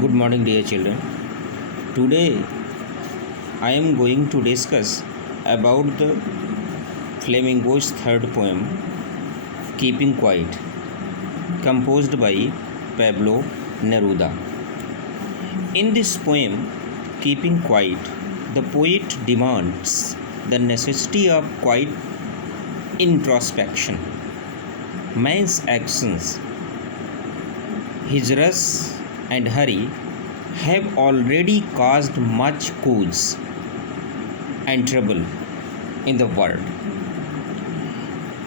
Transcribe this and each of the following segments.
Good morning, dear children. Today I am going to discuss about the Flamingo's third poem, Keeping Quiet, composed by Pablo Neruda. In this poem, Keeping Quiet, the poet demands the necessity of quiet introspection. Man's actions, his rush and hurry, have already caused much cause and trouble in the world.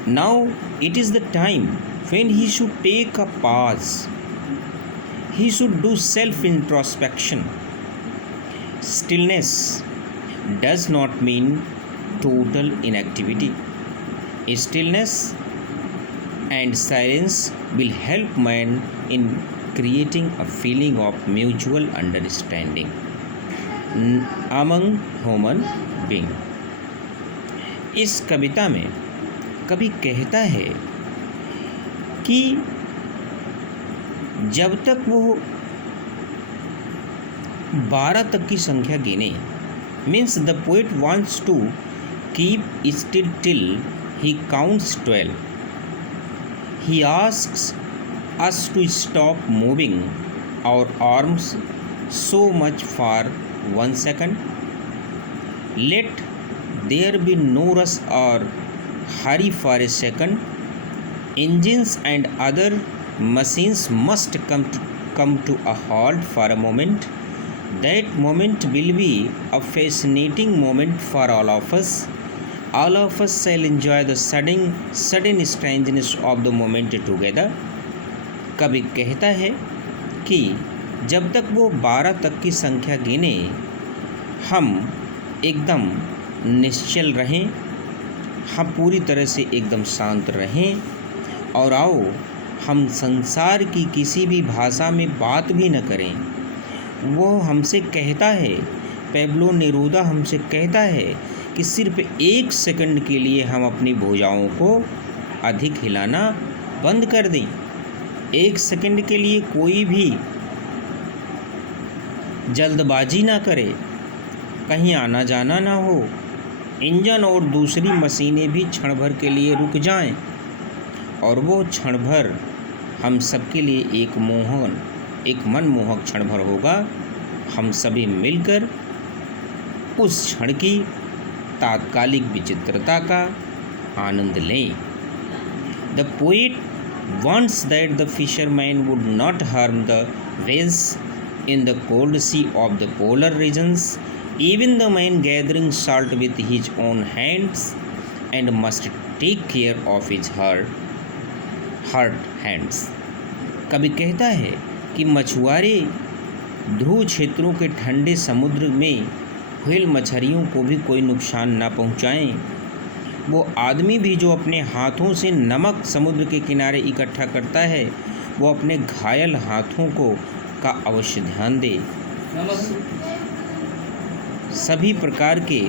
Now it is the time when he should take a pause. He should do self introspection. Stillness does not mean total inactivity. Stillness and silence will help man in creating a feeling of mutual understanding among human being. इस कविता में कवि कहता है कि जब तक वो 12 तक की संख्या गिने, means the poet wants to keep still till he counts 12. He asks us to stop moving our arms so much for 1 second. Let there be no rush or hurry for a second. Engines and other machines must come to a halt for a moment. That moment will be a fascinating moment for all of us. All of us shall enjoy the sudden strangeness of the moment together. कवि कहता है कि जब तक वो 12 तक की संख्या गिने, हम एकदम निश्चल रहें, हम पूरी तरह से एकदम शांत रहें और आओ हम संसार की किसी भी भाषा में बात भी न करें। वो हमसे कहता है, पैब्लो नेरूदा हमसे कहता है कि सिर्फ 1 सेकंड के लिए हम अपनी भुजाओं को अधिक हिलाना बंद कर दें। 1 सेकंड के लिए कोई भी जल्दबाजी ना करे, कहीं आना जाना ना हो, इंजन और दूसरी मशीनें भी क्षण भर के लिए रुक जाएं और वो क्षण भर हम सबके लिए एक मनमोहक क्षण भर होगा। हम सभी मिलकर उस क्षण की तात्कालिक विचित्रता का आनंद लें। The poet wants that the fisherman would not harm the whales in the cold sea of the polar regions. Even the man gathering salt with his own hands and must take care of his hurt hands. कवि कहता है कि मछुआरे ध्रुव क्षेत्रों के ठंडे समुद्र में व्हेल मछलियों को भी कोई नुकसान ना पहुंचाएं। वो आदमी भी जो अपने हाथों से नमक समुद्र के किनारे इकट्ठा करता है, वो अपने घायल हाथों का अवश्य ध्यान दे। सभी प्रकार के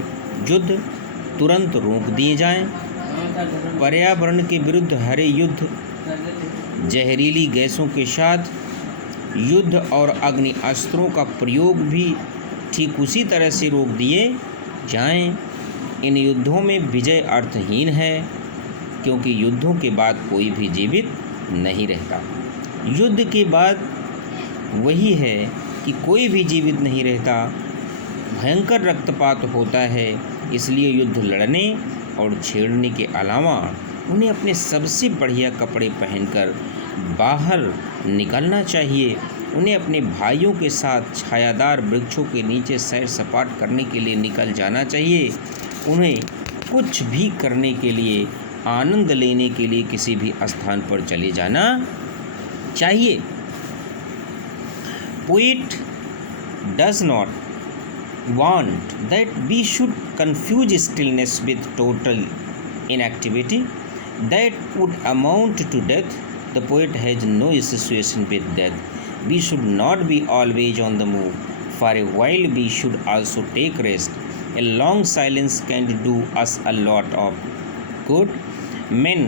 युद्ध तुरंत रोक दिए जाएं। पर्यावरण के विरुद्ध हरे युद्ध, जहरीली गैसों के साथ युद्ध और अग्नि अस्त्रों का प्रयोग भी ठीक उसी तरह से रोक दिए जाएं। इन युद्धों में विजय अर्थहीन है, क्योंकि युद्धों के बाद कोई भी जीवित नहीं रहता। युद्ध के बाद वही है कि कोई भी जीवित नहीं रहता, भयंकर रक्तपात होता है। इसलिए युद्ध लड़ने और छेड़ने के अलावा उन्हें अपने सबसे बढ़िया कपड़े पहनकर बाहर निकलना चाहिए। उन्हें अपने भाइयों के साथ छायादार वृक्षों के नीचे सैर सपाट करने के लिए निकल जाना चाहिए। उन्हें कुछ भी करने के लिए, आनंद लेने के लिए किसी भी स्थान पर चले जाना चाहिए। Poet does not want that we should confuse stillness with total inactivity. That would amount to death. The poet has no association with death. We should not be always on the move. For a while we should also take rest. A long silence can do us a lot of good. Men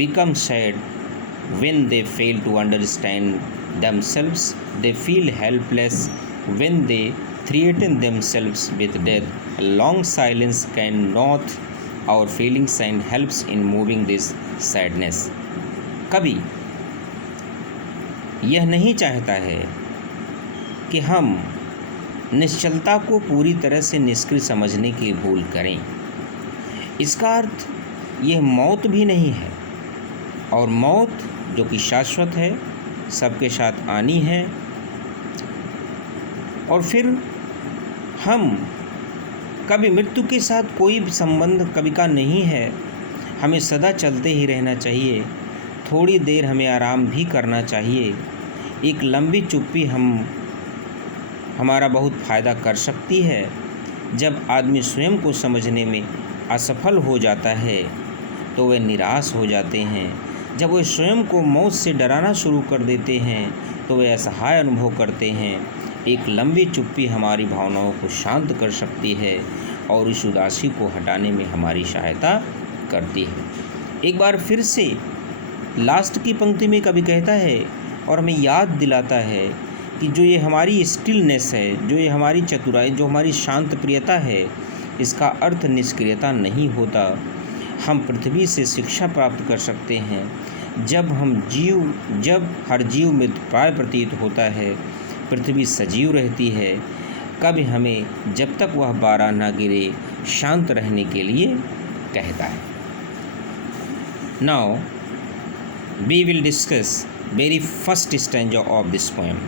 become sad when they fail to understand themselves, they feel helpless when they threaten themselves with death. A long silence can not our feelings and helps in moving this sadness. कवि यह नहीं चाहता है कि हम निश्चलता को पूरी तरह से निष्क्रिय समझने की भूल करें। इसका अर्थ यह मौत भी नहीं है, और मौत जो कि शाश्वत है, सबके साथ आनी है, और फिर हम कभी मृत्यु के साथ कोई भी संबंध कभी का नहीं है। हमें सदा चलते ही रहना चाहिए, थोड़ी देर हमें आराम भी करना चाहिए। एक लंबी चुप्पी हमारा बहुत फ़ायदा कर सकती है। जब आदमी स्वयं को समझने में असफल हो जाता है तो वे निराश हो जाते हैं। जब वे स्वयं को मौत से डराना शुरू कर देते हैं तो वे असहाय अनुभव करते हैं। एक लंबी चुप्पी हमारी भावनाओं को शांत कर सकती है और इस उदासी को हटाने में हमारी सहायता करती है। एक बार फिर से लास्ट की पंक्ति में कवि कहता है और हमें याद दिलाता है कि जो ये हमारी स्टिलनेस है, जो ये हमारी चतुराई, जो हमारी शांत प्रियता है, इसका अर्थ निष्क्रियता नहीं होता। हम पृथ्वी से शिक्षा प्राप्त कर सकते हैं। जब हर जीव मृतप्राय प्रतीत होता है, पृथ्वी सजीव रहती है। कभी हमें जब तक वह बारह न गिरे शांत रहने के लिए कहता है। Now we will discuss very first stanza of this poem.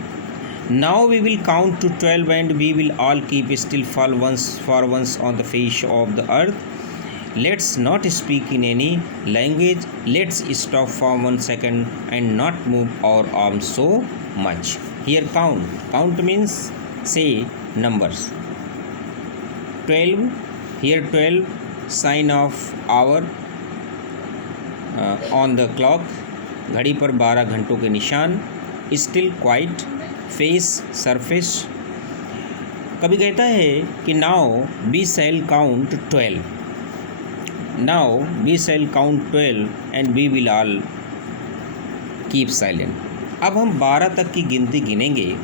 Now we will count to 12 and we will all keep still for once on the face of the earth. Let's not speak in any language. Let's stop for 1 second and not move our arms so much. Here count. Count means say numbers. 12. Here 12 sign of hour on the clock. घड़ी पर 12 घंटों के निशान। Still, quiet, face, surface. कभी कहता है कि now we shall count 12। Now we shall count 12 and we will all keep silent. अब हम 12 तक की गिनती गिनेंगे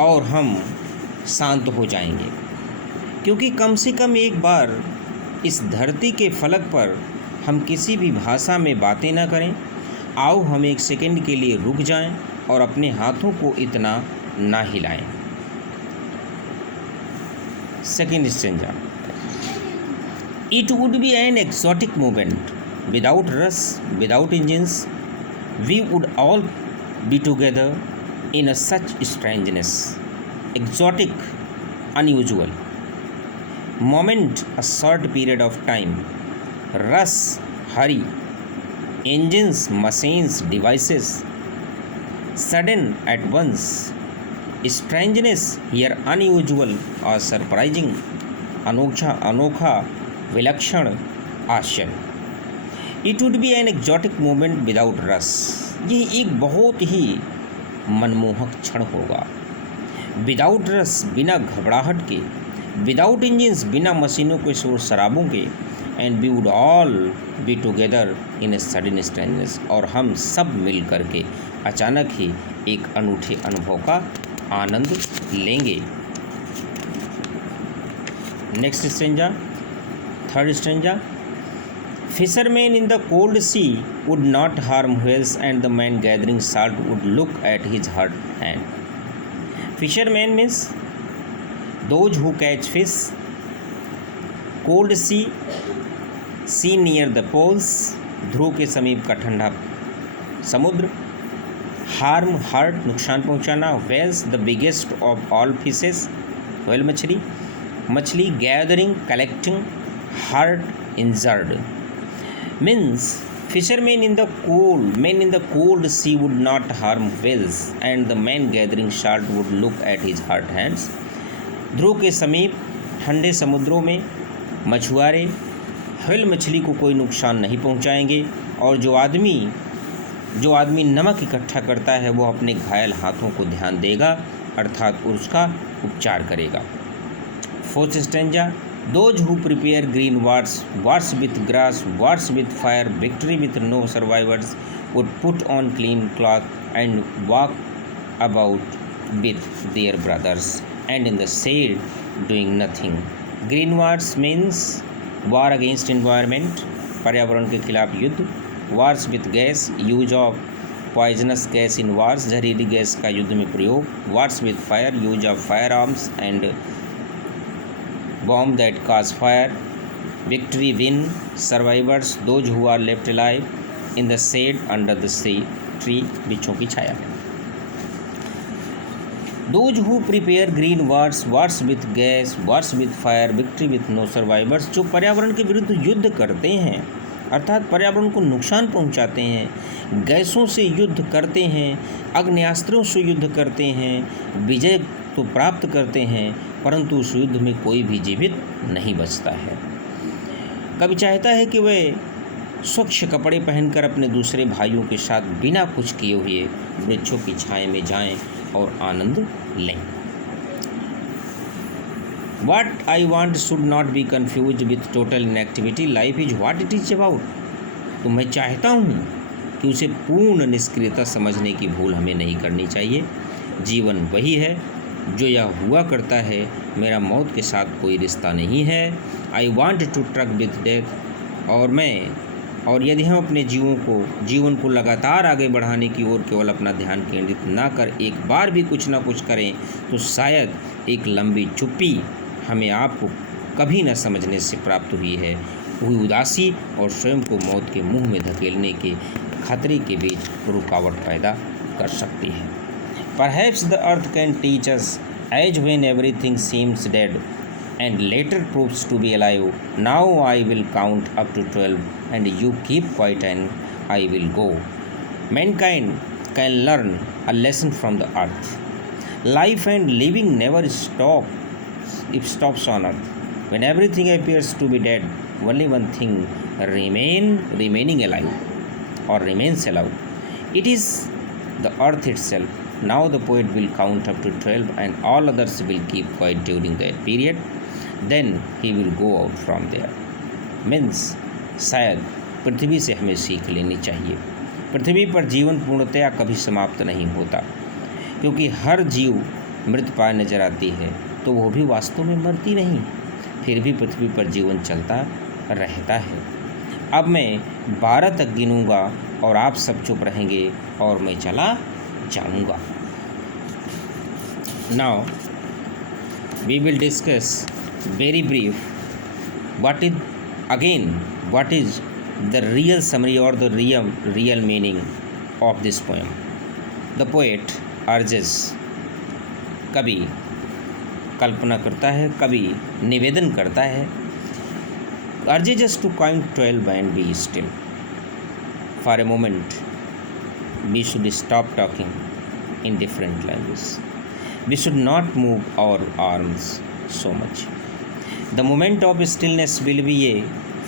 और हम शांत हो जाएंगे, क्योंकि कम से कम एक बार इस धरती के फलक पर हम किसी भी भाषा में बातें ना करें। आओ हम 1 सेकंड के लिए रुक जाएं और अपने हाथों को इतना ना हिलाएं। Second stanza. It would be an exotic movement without rush, without engines, we would all be together in a such strangeness. Exotic, unusual. Moment, a short period of time. Rush, hurry. engines, machines, devices, sudden, at once. Strangeness, here unusual or surprising, अनोखा, विलक्षण, आश्चर्य। It would be an exotic moment without rush. ये एक बहुत ही मनमोहक क्षण होगा। Without rush, बिना घबराहट के। Without engines, बिना मशीनों के शोर शराबों के। And we would all be together in a sudden strangeness, और हम सब मिल करके अचानक ही एक अनूठे अनुभव का आनंद लेंगे। Next stanza, third stanza. Fisherman in the cold sea would not harm whales and the man gathering salt would look at his hurt hand. Fisherman means those who catch fish. Cold sea, sea near the poles, ध्रुव के समीप का ठंडा समुद्र। Harm, hurt, नुकसान पहुंचाना। Whales, the biggest of all fishes, whale मछली। मछली, gathering, collecting. Hurt, injured. Means fishermen in the cold sea would not harm whales, and the man gathering salt would look at his hurt hands. ध्रुव के समीप ठंडे समुद्रों में मछुआरे whale मछली को कोई नुकसान नहीं पहुंचाएंगे, और जो आदमी नमक इकट्ठा करता है वो अपने घायल हाथों को ध्यान देगा, अर्थात उसका उपचार करेगा। Fourth stanza. Those who prepare green wars with grass, wars with fire, victory with no survivors, would put on clean cloth and walk about with their brothers and in the shade doing nothing. Green wars means war against environment, पर्यावरण के खिलाफ युद्ध. Wars with gas, use of poisonous gas in wars, जहरीली gas का युद्ध में प्रयोग. Wars with fire, use of firearms and bomb that cause fire. Victory win, survivors those who are left alive in the shade under the tree, वृक्षों की छाया. Those who prepare green wars, wars with gas, wars with fire, victory with no survivors, जो पर्यावरण के विरुद्ध युद्ध करते हैं अर्थात पर्यावरण को नुकसान पहुंचाते हैं, गैसों से युद्ध करते हैं, अग्न्यास्त्रों से युद्ध करते हैं, विजय तो प्राप्त करते हैं परंतु उस युद्ध में कोई भी जीवित नहीं बचता है. कभी चाहता है कि वह स्वच्छ कपड़े पहनकर अपने दूसरे भाइयों के साथ बिना कुछ किए हुए वृक्षों की छाया में जाएं और आनंद लें. What I want should not be confused with total inactivity. Life is what it is about. तो मैं चाहता हूँ कि उसे पूर्ण निष्क्रियता समझने की भूल हमें नहीं करनी चाहिए. जीवन वही है जो यह हुआ करता है, मेरा मौत के साथ कोई रिश्ता नहीं है. I want to truck with death. और यदि हम अपने जीवन को लगातार आगे बढ़ाने की ओर केवल अपना ध्यान केंद्रित ना कर एक बार भी कुछ ना कुछ करें तो शायद एक लंबी चुप्पी हमें आपको कभी न समझने से प्राप्त हुई उदासी और स्वयं को मौत के मुंह में धकेलने के खतरे के बीच रुकावट पैदा कर सकती है. Perhaps the earth can teach us as when everything seems dead and later proves to be alive. Now I will count up to 12 and you keep quiet and I will go. Mankind can learn a lesson from the earth. Life and living never stops on earth. When everything appears to be dead, only one thing remaining alive or remains alive. It is the earth itself. Now the poet will count up to 12 and all others will keep quiet during that period. Then he will go out from there. Means शायद पृथ्वी से हमें सीख लेनी चाहिए. पृथ्वी पर जीवन पूर्णतया कभी समाप्त नहीं होता क्योंकि हर जीव मृतप्राय नजर आती है तो वो भी वास्तव में मरती नहीं, फिर भी पृथ्वी पर जीवन चलता रहता है. अब मैं 12 तक गिनूँगा और आप सब चुप रहेंगे और मैं चला जाऊँगा. Now we will discuss very brief what is the real summary or the real meaning of this poem. The poet urges, कवि कल्पना करता है, कवि निवेदन करता है, urges us to count 12 and be still. For a moment we should stop talking in different languages. We should not move our arms so much. The moment of stillness will be a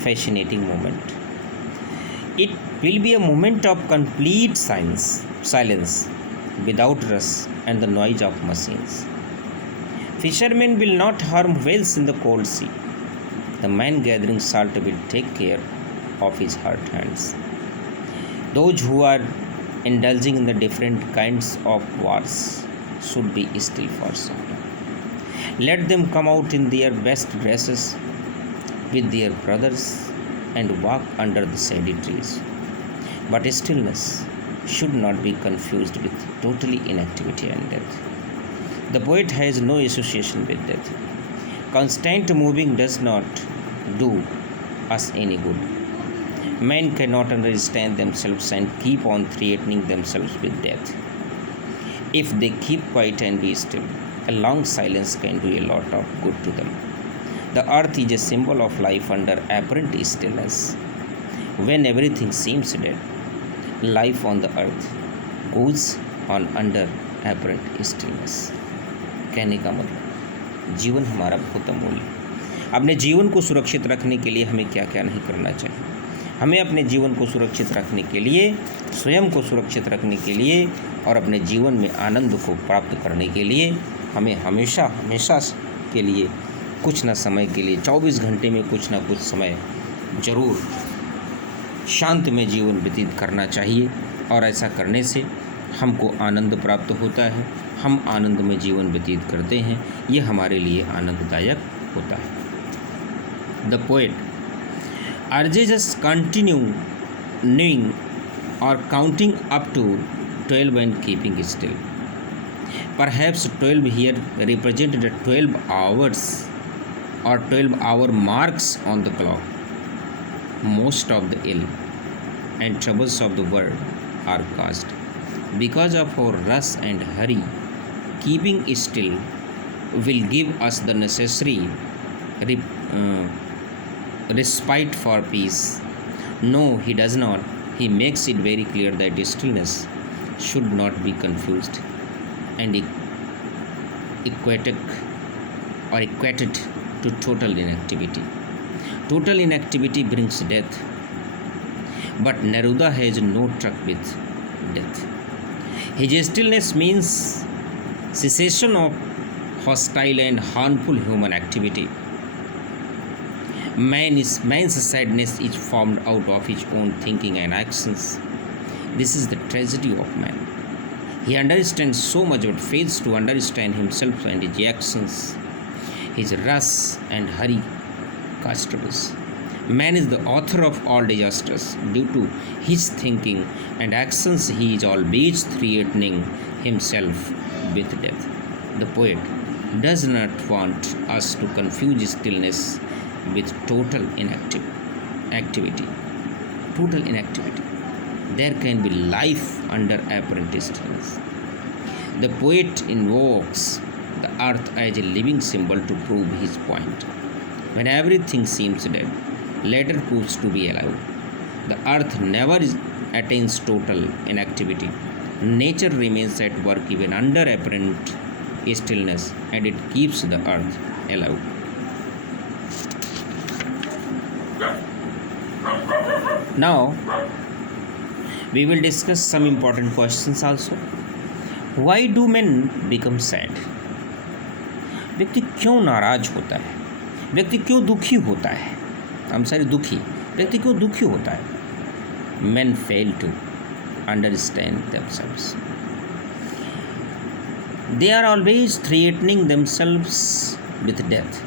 fascinating moment. It will be a moment of complete silence without rush and the noise of machines. Fishermen will not harm whales in the cold sea. The man gathering salt will take care of his hurt hands. Those who are indulging in the different kinds of wars should be still for some time. Let them come out in their best dresses with their brothers and walk under the shady trees. But stillness should not be confused with totally inactivity and death. The poet has no association with death. Constant moving does not do us any good. Men cannot understand themselves and keep on threatening themselves with death. If they keep quiet and be still, a long silence can do a lot of good to them. The earth is a symbol of life under apparent stillness. When everything seems dead, life on the earth goes on under apparent stillness. कहने का मतलब जीवन हमारा बहुत अमूल्य है. अपने जीवन को सुरक्षित रखने के लिए हमें क्या क्या नहीं करना चाहिए. हमें अपने जीवन को सुरक्षित रखने के लिए, स्वयं को सुरक्षित रखने के लिए और अपने जीवन में आनंद को प्राप्त करने के लिए हमें हमेशा के लिए कुछ न समय के लिए 24 घंटे में कुछ ना कुछ समय ज़रूर शांत में जीवन व्यतीत करना चाहिए. और ऐसा करने से हमको आनंद प्राप्त होता है, हम आनंद में जीवन व्यतीत करते हैं, ये हमारे लिए आनंददायक होता है। The poet urges us continue knowing or counting up to 12 and keeping still. Perhaps 12 here represented the 12 hours or 12-hour marks on the clock. Most of the ill and troubles of the world are caused because of our rush and hurry. Keeping still will give us the necessary respite for peace. No, he does not. He makes it very clear that stillness should not be confused and equated to total inactivity. Total inactivity brings death, but Neruda has no truck with death. His stillness means cessation of hostile and harmful human activity. Man's sadness is formed out of his own thinking and actions. This is the tragedy of man. He understands so much but fails to understand himself and his actions. His rush and hurry cause troubles. Man is the author of all disasters. Due to his thinking and actions, he is always threatening himself with death. The poet does not want us to confuse stillness with total activity. Total inactivity. There can be life under apparent stillness. The poet invokes the earth as a living symbol to prove his point. When everything seems dead, later proves to be alive. The earth never attains total inactivity. Nature remains at work even under apparent stillness, and it keeps the earth alive. Now, we will discuss some important questions also. Why do men become sad? व्यक्ति क्यों नाराज होता है? व्यक्ति क्यों दुखी होता है? हम सारे दुखी। व्यक्ति क्यों दुखी होता है? Men fail to understand themselves. They are always threatening themselves with death.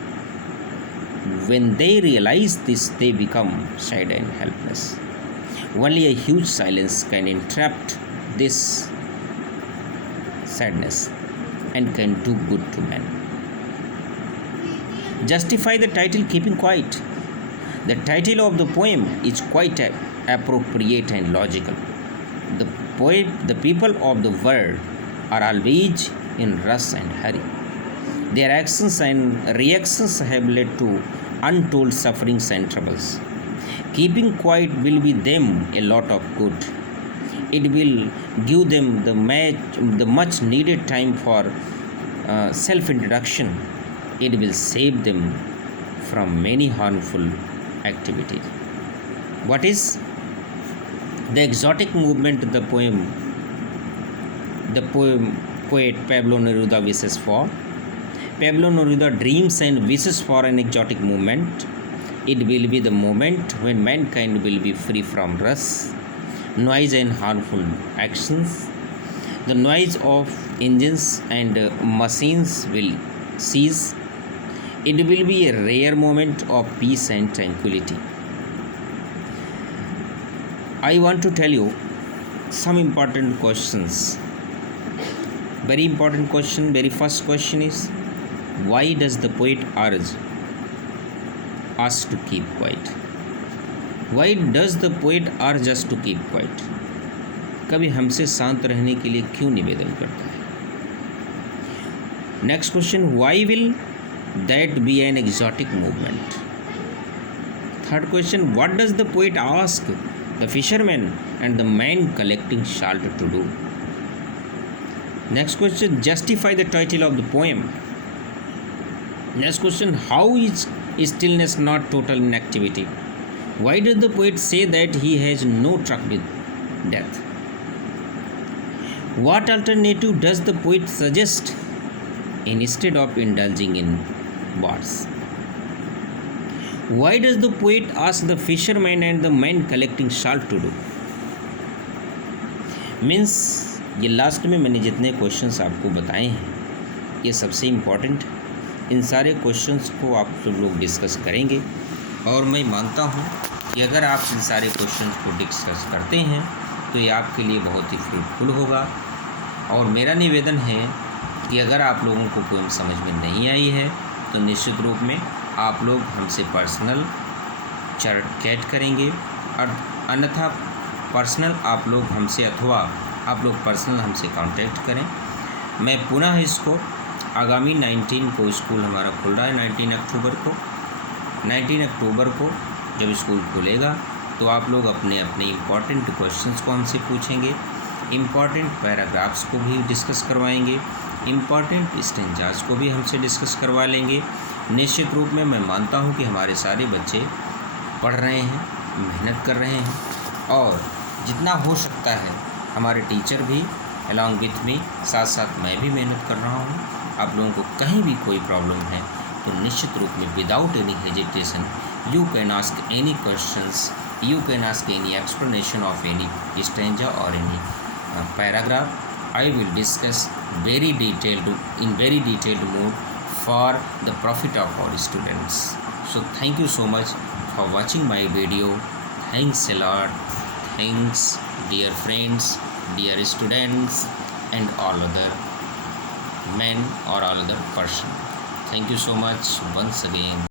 When they realize this, they become sad and helpless. Only a huge silence can interrupt this sadness and can do good to men. Justify the title Keeping Quiet. The title of the poem is quite appropriate and logical. The people of the world are always in rush and hurry. Their actions and reactions have led to untold sufferings and troubles. Keeping quiet will be them a lot of good. It will give them the much needed time for self-introduction. It will save them from many harmful activities. What is the exotic movement the poet Pablo Neruda wishes for? Pablo Neruda dreams and wishes for an exotic movement. It will be the moment when mankind will be free from rush, noise and harmful actions. The noise of engines and machines will cease. It will be a rare moment of peace and tranquility. I want to tell you some important questions. Very important question. Very first question is, why does the poet urge us to keep quiet? Why does the poet urge us to keep quiet? कवि हमसे शांत रहने के लिए क्यों निवेदन करता है? Next question, why will that be an exotic movement? Third question, what does the poet ask the fisherman and the man collecting salt to do? Next question, justify the title of the poem. Next question, how is stillness not total inactivity? Why does the poet say that he has no truck with death? What alternative does the poet suggest instead of indulging in wars? Why does the poet ask the fisherman and the man collecting salt to do? Means ये last में मैंने जितने questions आपको बताए हैं ये सबसे important, इन सारे क्वेश्चंस को आप सब लोग डिस्कस करेंगे और मैं मानता हूँ कि अगर आप इन सारे क्वेश्चंस को डिस्कस करते हैं तो ये आपके लिए बहुत ही फ्रूटफुल होगा। और मेरा निवेदन है कि अगर आप लोगों को पोएम समझ में नहीं आई है तो निश्चित रूप में आप लोग हमसे पर्सनल चैट करेंगे, और अन्यथा पर्सनल आप लोग हमसे अथवा आप लोग पर्सनल हमसे कांटेक्ट करें। मैं पुनः इसको आगामी 19 को स्कूल हमारा खुल रहा है, 19 अक्टूबर को जब स्कूल खुलेगा तो आप लोग अपने अपने इम्पॉर्टेंट क्वेश्चंस को हमसे पूछेंगे, इम्पॉर्टेंट पैराग्राफ्स को भी डिस्कस करवाएंगे, इम्पॉर्टेंट स्टेंजास को भी हमसे डिस्कस करवा लेंगे। निश्चित रूप में मैं मानता हूं कि हमारे सारे बच्चे पढ़ रहे हैं, मेहनत कर रहे हैं और जितना हो सकता है हमारे टीचर भी अलॉन्ग विथ मी, साथ साथ मैं भी मेहनत कर रहा हूं। आप लोगों को कहीं भी कोई प्रॉब्लम है तो निश्चित रूप में without any hesitation you can ask any questions, you can ask any explanation of any stanza or any paragraph. I will discuss in very detailed mode for the profit of our students. So thank you so much for watching my video. Thanks a lot. Thanks dear friends, dear students and all other men or all other person. Thank you so much once again.